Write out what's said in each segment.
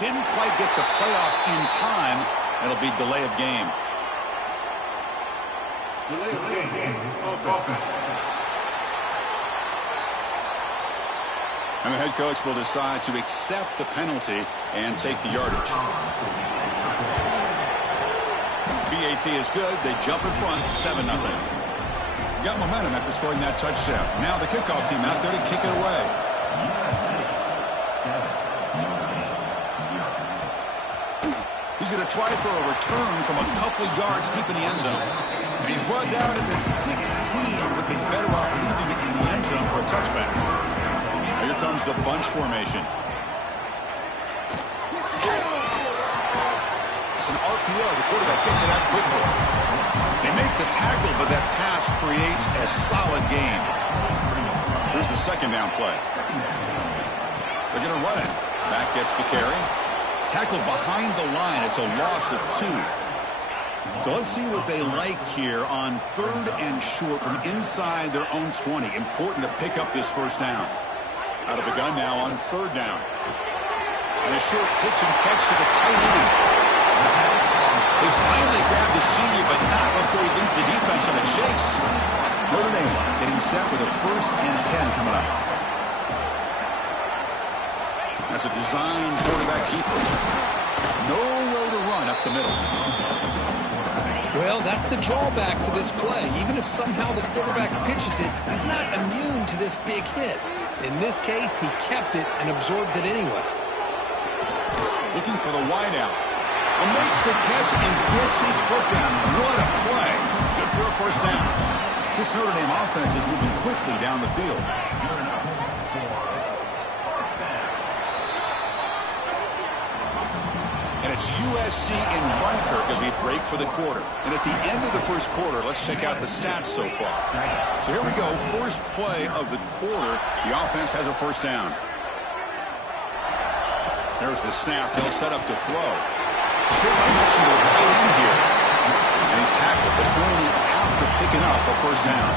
Didn't quite get the playoff in time. It'll be delay of game. Delay of game. Offense. And the head coach will decide to accept the penalty and take the yardage. BAT is good. They jump in front, 7-0. Got momentum after scoring that touchdown. Now the kickoff team out there to kick it away. He's going to try for a return from a couple of yards deep in the end zone. And he's brought down at the 16. Would have been better off leaving it in the end zone for a touchback. Here comes the bunch formation. It's an RPO. The quarterback gets it out quickly. They make the tackle, but that pass creates a solid gain. Here's the second down play. They're going to run it. Back gets the carry. Tackled behind the line. It's a loss of 2. So let's see what they like here on 3rd and short from inside their own 20. Important to pick up this first down. Out of the gun now on 3rd down. And a short pitch and catch to the tight end. They finally grabbed the senior, but not before he leads the defense on a chase. Notre Dame getting set for the 1st and 10 coming up. That's a designed quarterback keeper. Nowhere to run up the middle. Well, that's the drawback to this play. Even if somehow the quarterback pitches it, he's not immune to this big hit. In this case, he kept it and absorbed it anyway. Looking for the wideout. And makes the catch and gets his foot down. What a play. Good for a first down. This Notre Dame offense is moving quickly down the field. And it's USC in Dunkirk as we break for the quarter. And at the end of the first quarter, let's check out the stats so far. So here we go. First play of the quarter. The offense has a first down. There's the snap. They'll set up to throw. Short connection to the tight end here. And he's tackled, but only after picking up a first down.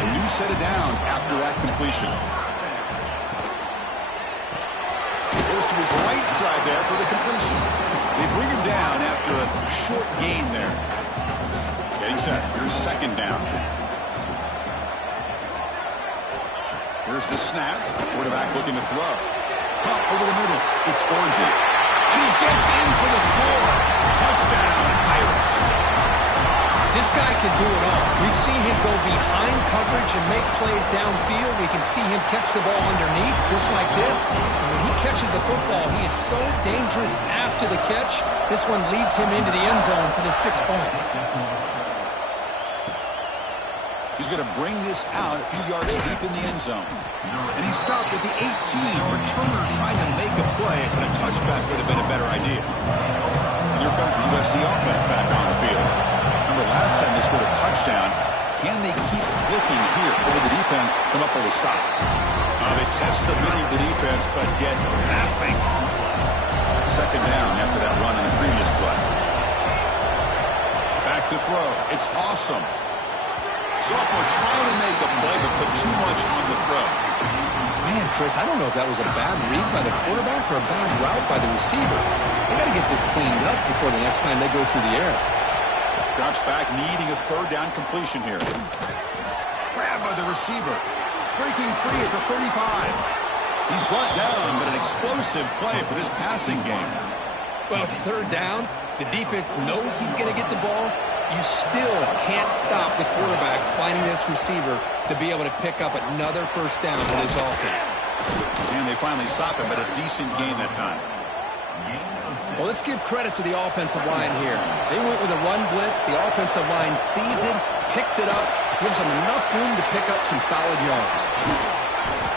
A new set of downs after that completion. Goes to his right side there for the completion. They bring him down after a short gain there. Getting set. Here's 2nd down. Here's the snap. Quarterback looking to throw. Pump over the middle. It's Orji. And he gets in for the score. Touchdown, Irish. This guy can do it all. We've seen him go behind coverage and make plays downfield. We can see him catch the ball underneath, just like this. And when he catches the football, he is so dangerous after the catch. This one leads him into the end zone for the 6 points. He's going to bring this out a few yards deep in the end zone. And he stopped with the 18. Returner trying to make a play, but a touchback would have been a better idea. And here comes the USC offense back on the field. Remember last time they scored a touchdown. Can they keep clicking here? Or will the defense come up with a stop? They test the middle of the defense, but get nothing. 2nd down after that run in the previous play. Back to throw. It's awesome. Sophomore trying to make a play, but put too much on the throw. Man, Chris, I don't know if that was a bad read by the quarterback or a bad route by the receiver. They got to get this cleaned up before the next time they go through the air. Drops back, needing a 3rd down completion here. Grabbed by the receiver. Breaking free at the 35. He's brought down, but an explosive play for this passing game. Well, it's 3rd down. The defense knows he's going to get the ball. You still can't stop the quarterback finding this receiver to be able to pick up another first down for this offense. And they finally stop him, but a decent gain that time. Well, let's give credit to the offensive line here. They went with a run blitz. The offensive line sees it, picks it up, gives them enough room to pick up some solid yards.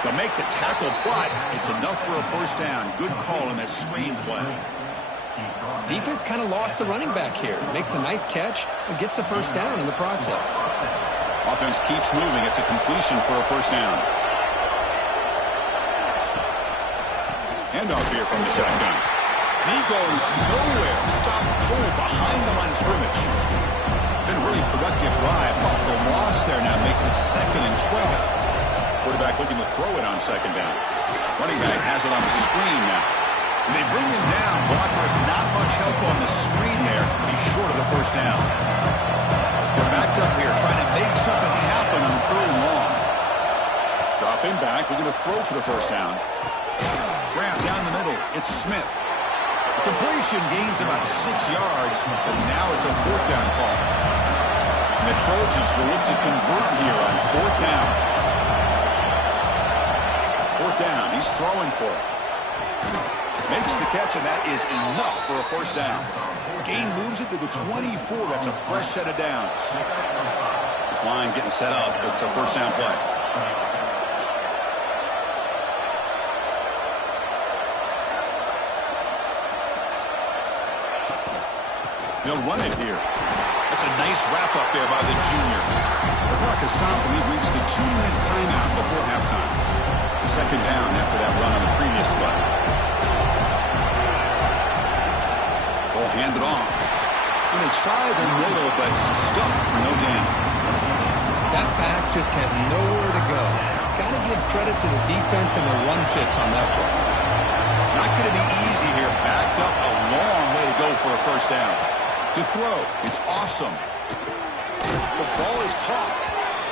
They'll make the tackle, but it's enough for a first down. Good call in that screen play. Defense kind of lost the running back here. Makes a nice catch and gets the first down in the process. Offense keeps moving. It's a completion for a first down. Handoff here from the shotgun. And he goes nowhere. Stop cold behind the line of scrimmage. Been a really productive drive, but the loss there now makes it 2nd and 12. Quarterback looking to throw it on 2nd down. Running back has it on the screen now. They bring him down. Blocker has not much help on the screen there. He's short of the first down. They're backed up here trying to make something happen on 3rd and long. Drop him back. We're going to throw for the first down. Grab down the middle. It's Smith. The completion gains about 6 yards, but now it's a 4th down call. And the Trojans will look to convert here on 4th down. 4th down. He's throwing for it. Makes the catch, and that is enough for a first down. Gain moves it to the 24. That's a fresh set of downs. This line getting set up. It's a first down play. They'll run it here. That's a nice wrap-up there by the junior. The clock has stopped, and we've reached the 2-minute timeout before halftime. Second down after that run on the previous play. Ball handed off. And they tried the middle, but stuck for no gain. That back just had nowhere to go. Got to give credit to the defense and the run fits on that play. Not going to be easy here. Backed up a long way to go for a first down. To throw, it's awesome. The ball is caught.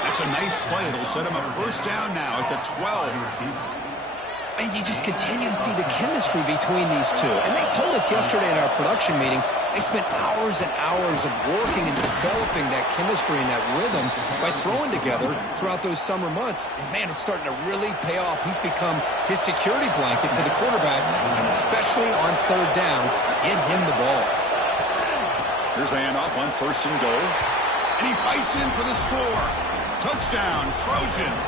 That's a nice play. It'll set him up first down now at the 12. And you just continue to see the chemistry between these two. And they told us yesterday in our production meeting, they spent hours and hours of working and developing that chemistry and that rhythm by throwing together throughout those summer months. And, man, it's starting to really pay off. He's become his security blanket for the quarterback, and especially on 3rd down, get him the ball. Here's the handoff on 1st and goal. And he fights in for the score. Touchdown, Trojans.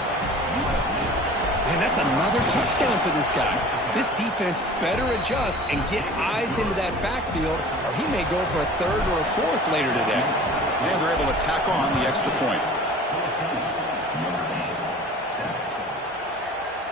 And that's another touchdown for this guy. This defense better adjust and get eyes into that backfield, or he may go for a 3rd or a 4th later today. And they're able to tack on the extra point.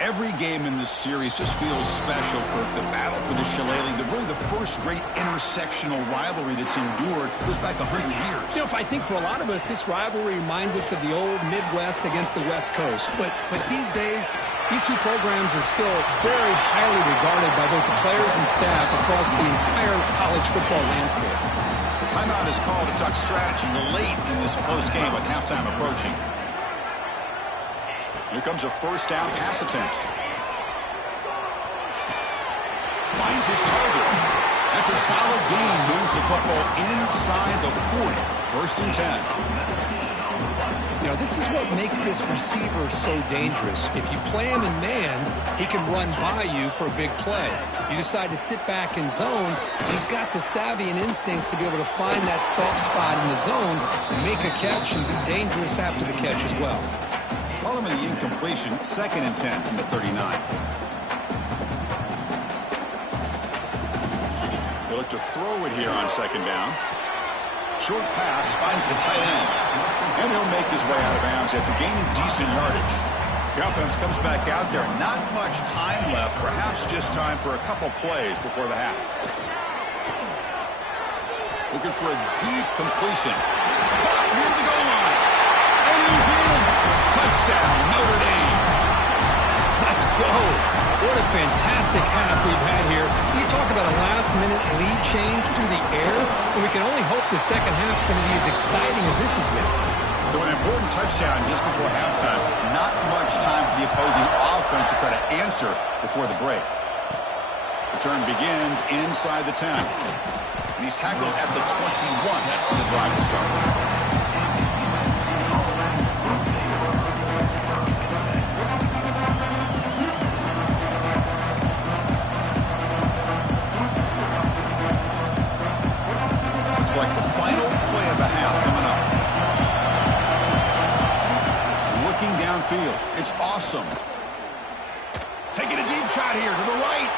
Every game in this series just feels special, Kirk. The battle for the Shillelagh, really the first great intersectional rivalry that's endured goes back 100 years. You know, if I think for a lot of us, this rivalry reminds us of the old Midwest against the West Coast. But these days, these two programs are still very highly regarded by both the players and staff across the entire college football landscape. Timeout is called to talk strategy late in this close game with halftime approaching. Here comes a first down pass attempt. Finds his target. That's a solid gain. Moves the football inside the 40. 1st and 10. You know, this is what makes this receiver so dangerous. If you play him in man, he can run by you for a big play. You decide to sit back in zone, he's got the savvy and instincts to be able to find that soft spot in the zone and make a catch and be dangerous after the catch as well. Following the incompletion, 2nd and 10 from the 39. They look to throw it here on 2nd down. Short pass finds the tight end. And he'll make his way out of bounds after gaining decent yardage. The offense comes back out there. Not much time left. Perhaps just time for a couple plays before the half. Looking for a deep completion. Caught near the goal line. And he's in. Touchdown, Notre Dame. Let's go. What a fantastic half we've had here. You talk about a last-minute lead change through the air, and we can only hope the second half's going to be as exciting as this has been. So an important touchdown just before halftime. Not much time for the opposing offense to try to answer before the break. Return begins inside the 10. And he's tackled at the 21. That's when the drive will start. Like the final play of the half coming up. Looking downfield. It's awesome. Taking a deep shot here to the right.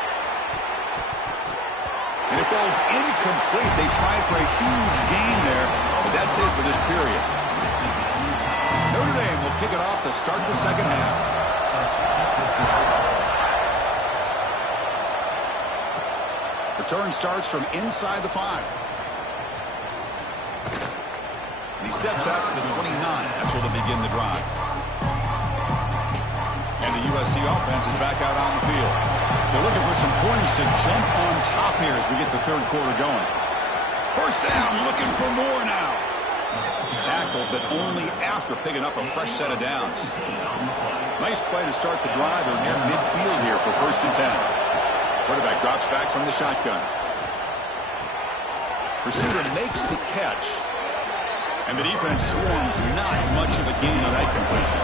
And it falls incomplete. They tried for a huge gain there, but that's it for this period. Notre Dame will kick it off to start the second half. Return starts from inside the 5. He steps out to the 29. That's where they begin the drive. And the USC offense is back out on the field. They're looking for some points to jump on top here as we get the third quarter going. First down, looking for more now. Tackled, but only after picking up a fresh set of downs. Nice play to start the drive. They're near midfield here for 1st and 10. Quarterback drops back from the shotgun. Receiver makes the catch. And the defense swarms not much of a gain on that completion.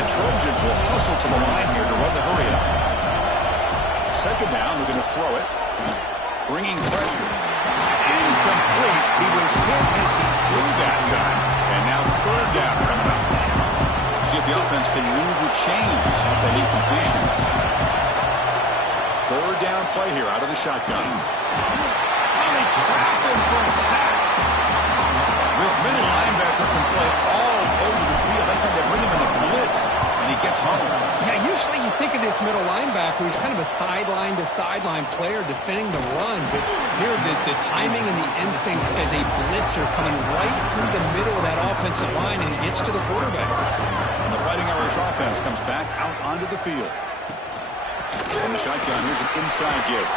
The Trojans will hustle to the line here to run the hurry up. Second down, we're going to throw it. Bringing pressure. It's incomplete. He was hit as he threw that time. And now third down coming up. See if the offense can move the chains off that incompletion. Third down play here out of the shotgun. And they trap him for a sack. This middle linebacker can play all over the field. That's how they bring him in the blitz, and he gets home. Yeah, usually you think of this middle linebacker, he's kind of a sideline-to-sideline player defending the run. But here, the timing and the instincts as a blitzer coming right through the middle of that offensive line, and he gets to the quarterback. And the Fighting Irish offense comes back out onto the field. On the shotgun, here's an inside give.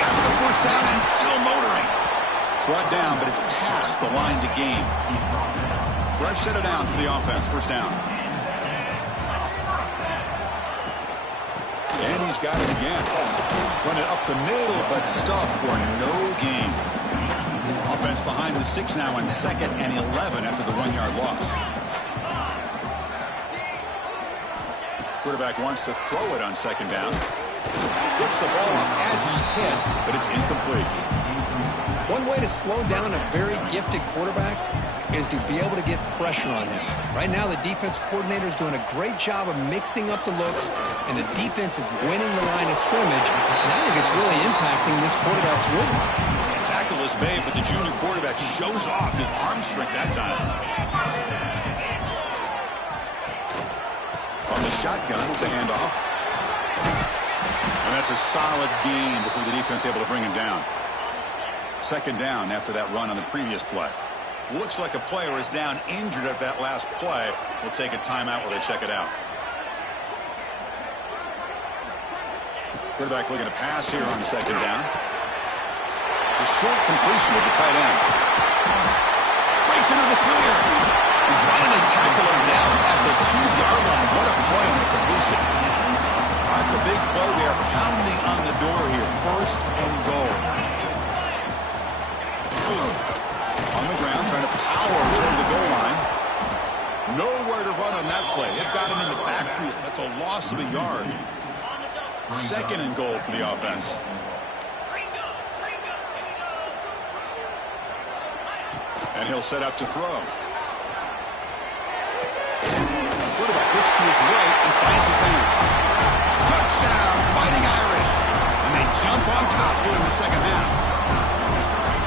Got the first down and still motoring. Brought down, but it's past the line to gain. Fresh set of downs for the offense. First down. And he's got it again. Running up the middle, but stuffed for no gain. Offense behind the 6 now on 2nd and 11 after the 1-yard loss. Quarterback wants to throw it on 2nd down. Puts the ball up as he's hit, but it's incomplete. One way to slow down a very gifted quarterback is to be able to get pressure on him. Right now, the defense coordinator is doing a great job of mixing up the looks, and the defense is winning the line of scrimmage, and I think it's really impacting this quarterback's rhythm. Tackle is made, but the junior quarterback shows off his arm strength that time. On the shotgun, it's a handoff. And that's a solid gain before the defense able to bring him down. 2nd down after that run on the previous play. Looks like a player is down injured at that last play. We'll take a timeout while they check it out. Quarterback looking to pass here on 2nd down. A short completion with the tight end. Breaks into the clear. And finally tackle him down at the 2-yard line. What a play on the completion. That's the big play there. Pounding on the door here. 1st and goal. On the ground, trying to power toward the goal line. Nowhere to run on that play. It got him in the backfield. That's a loss of a yard. 2nd and goal for the offense. And he'll set up to throw. Quarterback looks to his right and finds his man. Touchdown, Fighting Irish. And they jump on top here in the 2nd half.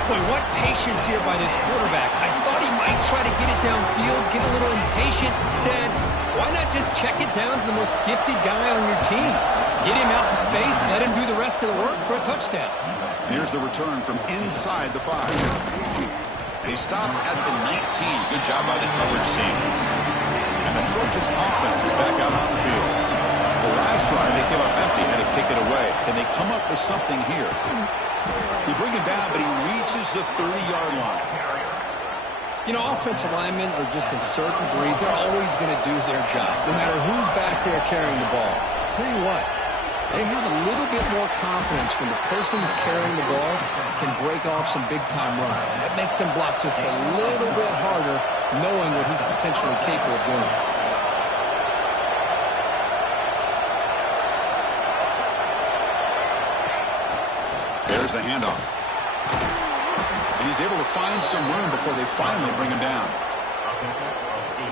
Boy, what patience here by this quarterback. I thought he might try to get it downfield, get a little impatient. Instead, why not just check it down to the most gifted guy on your team? Get him out in space, let him do the rest of the work for a touchdown. Here's the return from inside the 5. They stop at the 19. Good job by the coverage team. And the Trojans offense is back out on the field. The last drive, they came up empty, had to kick it away. Can they come up with something here? He bring it down, but he reaches the 30-yard line. You know, offensive linemen are just a certain breed. They're always going to do their job, no matter who's back there carrying the ball. I'll tell you what, they have a little bit more confidence when the person that's carrying the ball can break off some big-time runs. That makes them block just a little bit harder, knowing what he's potentially capable of doing. There's the handoff. And he's able to find some room before they finally bring him down.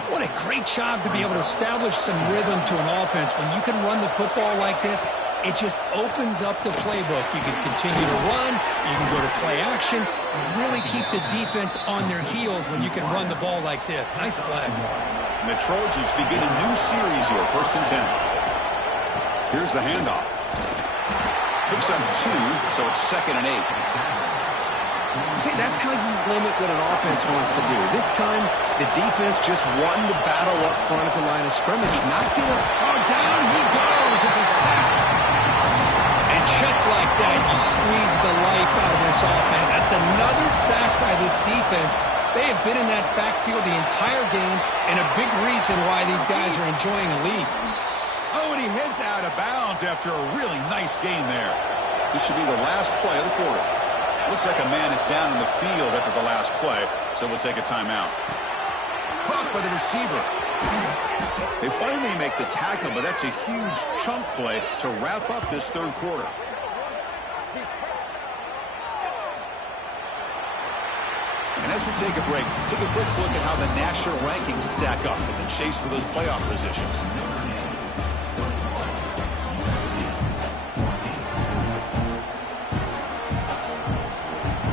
What a great job to be able to establish some rhythm to an offense. When you can run the football like this, it just opens up the playbook. You can continue to run. You can go to play action. You really keep the defense on their heels when you can run the ball like this. Nice play. And the Trojans begin a new series here, 1st and 10. Here's the handoff. Picks up 2, so it's 2nd and 8. See, that's how you limit what an offense wants to do. This time, the defense just won the battle up front at the line of scrimmage. Knocked it up. Oh, down he goes. It's a sack. And just like that, you squeeze the life out of this offense. That's another sack by this defense. They have been in that backfield the entire game, and a big reason why these guys are enjoying a lead. Oh, and he heads out of bounds after a really nice gain there. This should be the last play of the quarter. Looks like a man is down in the field after the last play, so we'll take a timeout. Caught by the receiver. They finally make the tackle, but that's a huge chunk play to wrap up this third quarter. And as we take a break, take a quick look at how the national rankings stack up in the chase for those playoff positions.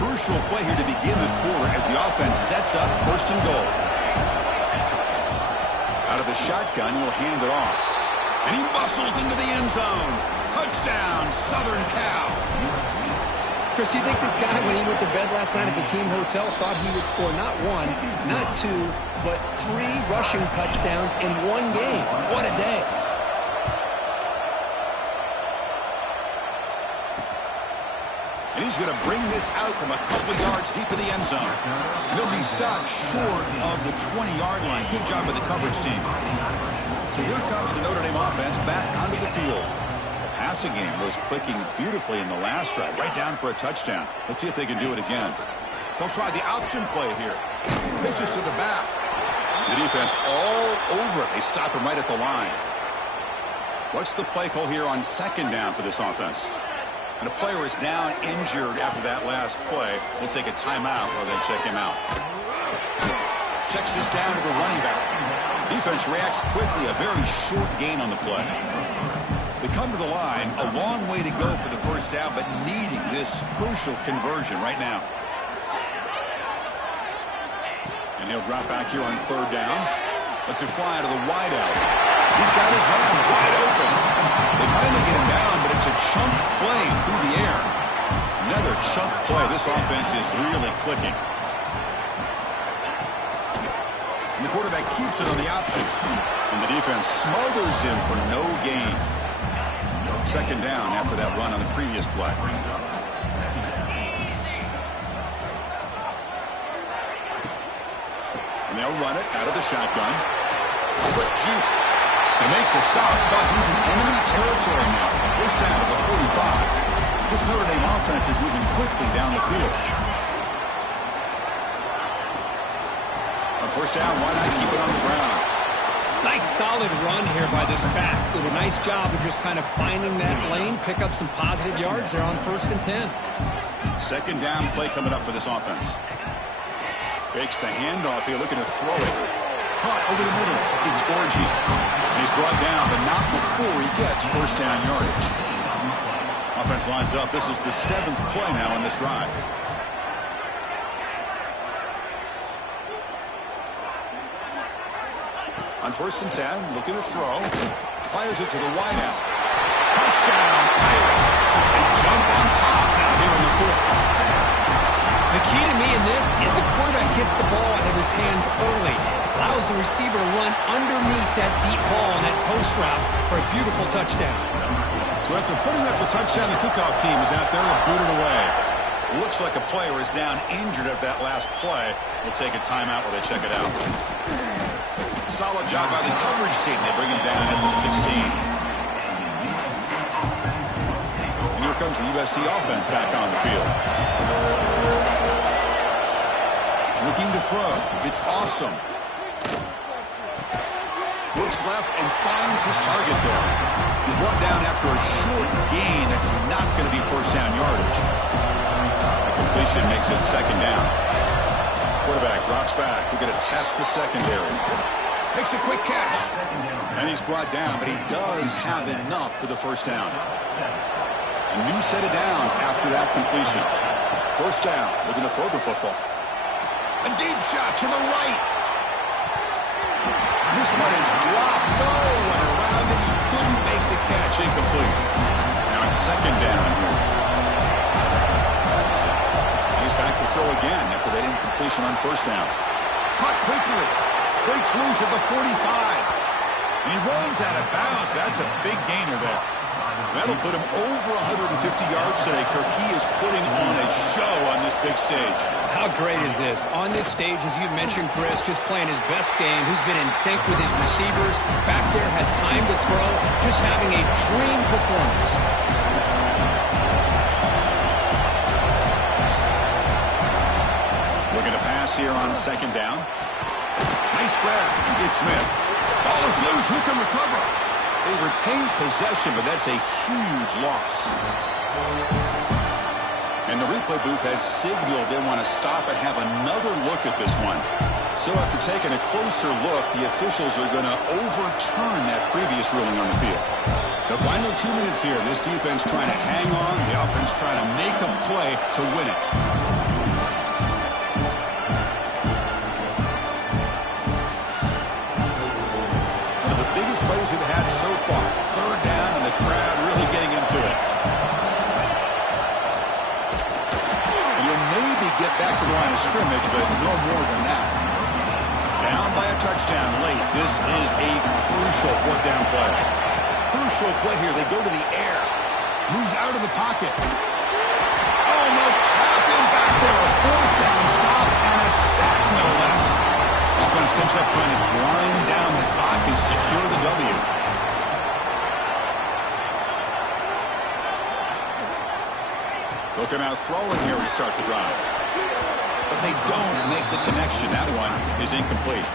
Crucial play here to begin the quarter as the offense sets up first and goal. Out of the shotgun, he'll hand it off. And he muscles into the end zone. Touchdown, Southern Cal. Chris, you think this guy, when he went to bed last night at the team hotel, thought he would score not one, not two, but 3 rushing touchdowns in one game? What a day. And he's going to bring this out from a couple yards deep in the end zone. And he'll be stopped short of the 20-yard line. Good job by the coverage team. So here comes the Notre Dame offense back onto the field. The passing game was clicking beautifully in the last drive, right down for a touchdown. Let's see if they can do it again. They'll try the option play here. Pitches to the back. The defense all over it. They stop him right at the line. What's the play call here on second down for this offense? And a player is down injured after that last play. We'll take a timeout or then check him out. Checks this down to the running back. Defense reacts quickly. A very short gain on the play. They come to the line. A long way to go for the first down, but needing this crucial conversion right now. And he'll drop back here on third down. Lets it fly to the wideout. He's got his man wide open. They finally get him down, but it's a chunk play through the air. Another chunk play. This offense is really clicking. And the quarterback keeps it on the option. And the defense smothers him for no gain. Second down after that run on the previous play. And they'll run it out of the shotgun. Quick juke. They make the stop, but he's in enemy territory now. First down at the 45. This Notre Dame offense is moving quickly down the field. On first down, why not keep it on the ground? Nice solid run here by this back. Did a nice job of just kind of finding that lane, pick up some positive yards there on first and 10. Second down play coming up for this offense. Fakes the handoff here, looking to throw it. Caught over the middle. It's Orji. And he's brought down, but not before he gets first down yardage. Offense lines up. This is the 7th play now in this drive. On first and 10, looking to throw. Fires it to the wideout. Touchdown, Irish. They jump on top now here in the 4th. The key to me in this is the quarterback gets the ball out of his hands early. Allows the receiver to run underneath that deep ball on that post route for a beautiful touchdown. So after putting up the touchdown, the kickoff team is out there and booted away. Looks like a player is down injured at that last play. We'll take a timeout while they check it out. Solid job by the coverage team. They bring him down at the 16. And here comes the USC offense back on the field. Looking to throw. It's awesome. Looks left and finds his target there. He's brought down after a short gain that's not going to be first down yardage. The completion makes it second down. Quarterback drops back. We're going to test the secondary. Makes a quick catch. And he's brought down, but he does have enough for the first down. A new set of downs after that completion. First down. Looking to throw the football. A deep shot to the right. This one is dropped. No one around him. He couldn't make the catch. Incomplete. Now it's second down here. He's back to throw again after that incompletion on first down. Caught quickly. Breaks loose at the 45. And he runs out of bounds. That's a big gainer there. That'll put him over 150 yards today. Kirk, he is putting on a show on this big stage. How great is this? On this stage, as you mentioned, Chris, just playing his best game. He's been in sync with his receivers. Back there, has time to throw. Just having a dream performance. Looking to pass here on second down. Nice grab. It's Smith. Ball is loose. Who can recover? They retain possession, but that's a huge loss. And the replay booth has signaled they want to stop and have another look at this one. So after taking a closer look, the officials are going to overturn that previous ruling on the field. The final 2 minutes here. This defense trying to hang on. The offense trying to make a play to win it. Plays we've had so far. Third down and the crowd really getting into it. And you'll maybe get back to the line of scrimmage, but no more than that. Down by a touchdown late. This is a crucial fourth down play. Crucial play here. They go to the air. Moves out of the pocket. Oh, no, trap him back there. A fourth down stop and a sack, no less. Offense comes up trying to grind down the clock and secure the W. Looking out throwing here to start the drive. But they don't make the connection. That one is incomplete.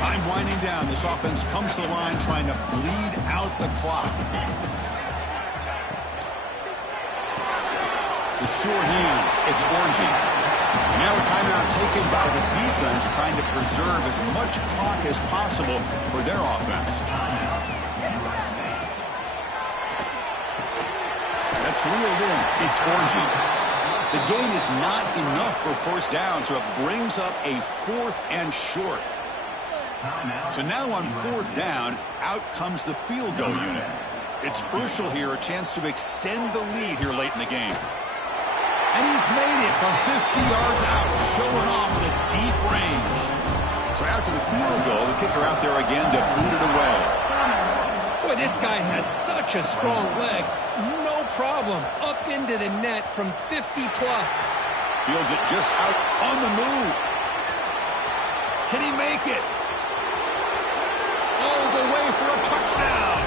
Time winding down. This offense comes to the line trying to bleed out the clock. The sure hands. It's Orgy. Now a timeout taken by the defense, trying to preserve as much clock as possible for their offense. That's reeled in. It's Orgy. The gain is not enough for first down, so it brings up a 4th and short. So now on 4th down, out comes the field goal unit. It's crucial here, a chance to extend the lead here late in the game. And he's made it from 50 yards out, showing off the deep range. So after the field goal, the kicker out there again to boot it away. Boy, this guy has such a strong leg. No problem. Up into the net from 50-plus. Fields it just out on the move. Can he make it? All the way for a touchdown.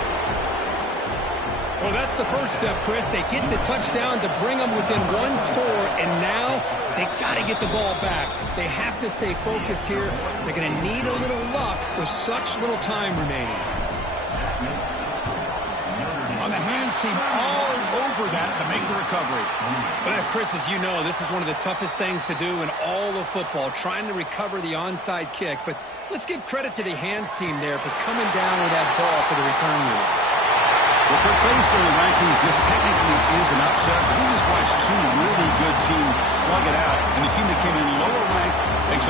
Well, that's the first step, Chris. They get the touchdown to bring them within one score, and now they got to get the ball back. They have to stay focused here. They're going to need a little luck with such little time remaining. On the hands team, all over that to make the recovery. Well, Chris, as you know, this is one of the toughest things to do in all of football, trying to recover the onside kick. But let's give credit to the hands team there for coming down with that ball for the return unit. Well, for based on the rankings, this technically is an upset. We just watched two really good teams slug it out, and the team that came in lower ranked